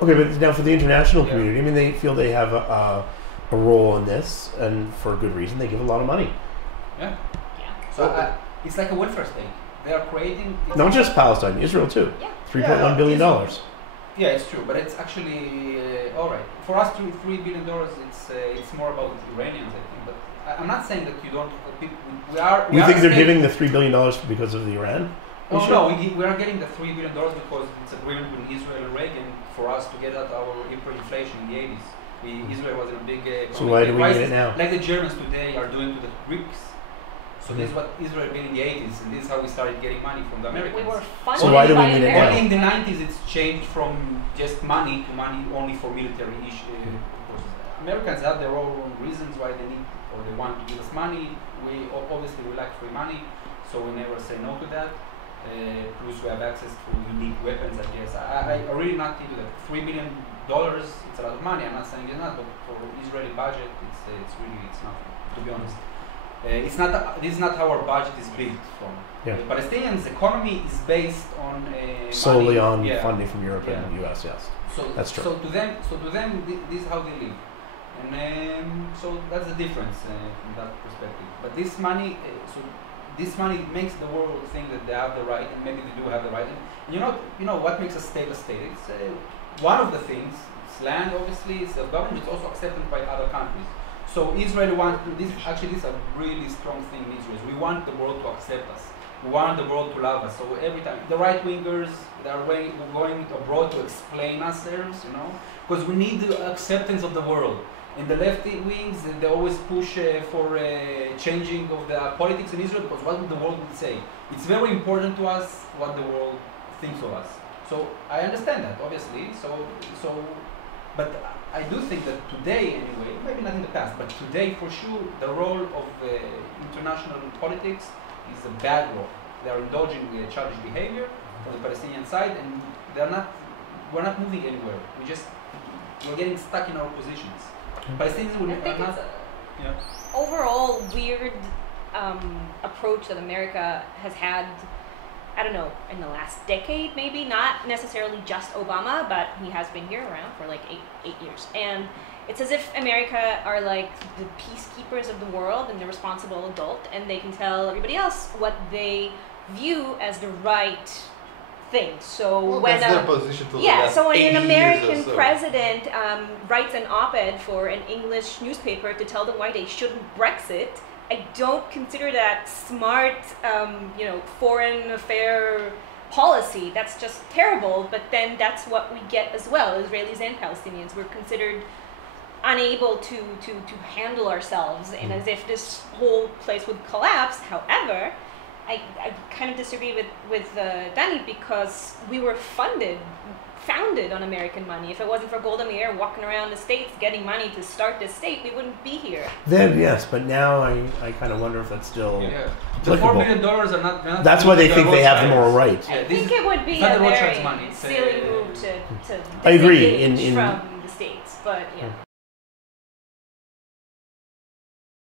Okay, but now for the international community, I mean, they feel they have a role in this, and for a good reason. They give a lot of money. Yeah. So it's like a welfare state. They are creating. Not just Palestine, Israel too. Yeah. $3.1 billion. Yeah, it's true, but it's actually all right. For us, $3 billion. It's more about Iranians, I think. But I'm not saying that you don't. We are. You think they're giving the $3 billion because of the Iran? Oh no, we are getting the $3 billion because it's agreement with Israel and Reagan for us to get out our hyperinflation in the 80s. Israel was in a big so why do we need it now? Like the Germans today are doing to the Greeks. So this is what Israel did in the 80s, and this is how we started getting money from the Americans. We were funded so why do we need it now? Only in the 90s it's changed from just money to money only for military issues. Americans have their own reasons why they need or they want to give us money. We obviously like free money, so we never say no to that. Plus we have access to unique weapons, I guess. I really not into that. $3 billion, it's a lot of money. I'm not saying it's not, but for Israeli budget, it's nothing. To be honest, this is not how our budget is built from. Yeah. The Palestinians' economy is based on solely money. on funding from Europe and the US. Yes, so that's true. So to them, this is how they live, and so that's the difference from that perspective. But this money, this money makes the world think that they have the right, and maybe they do have the right. And you know what makes a state a state? It's one of the things. It's land, obviously. It's the government. It's also accepted by other countries. So Israel wants to. This is a really strong thing in Israel. We want the world to accept us. We want the world to love us. So every time the right wingers they are going abroad to explain ourselves, because we need the acceptance of the world. And the left wings, they always push for changing of the politics in Israel, because what the world would say. It's very important to us what the world thinks of us. So I understand that, obviously. But I do think that today, anyway, maybe not in the past, but today for sure, the role of international politics is a bad role. They are indulging childish behavior from the Palestinian side, and we're not moving anywhere. We're getting stuck in our positions. Palestinians are not. Overall weird approach that America has had, I don't know, in the last decade maybe, not necessarily just Obama, but he has been here around for like eight years. And it's as if America are like the peacekeepers of the world and the responsible adult, and they can tell everybody else what they view as the right thing. So when their position to so when an American so. president writes an op-ed for an English newspaper to tell them why they shouldn't Brexit, I don't consider that smart, foreign affair policy. That's just terrible. But then that's what we get as well. Israelis and Palestinians, we're considered unable to handle ourselves, and as if this whole place would collapse. However, I kind of disagree with Danny, because we were founded on American money. If it wasn't for Golda Meir walking around the states getting money to start this state, we wouldn't be here. Then yes, but now I kind of wonder if that's still the $4 billion are not. That's why they think they have the moral right. I think it would be a very silly move to I agree from the states, but yeah.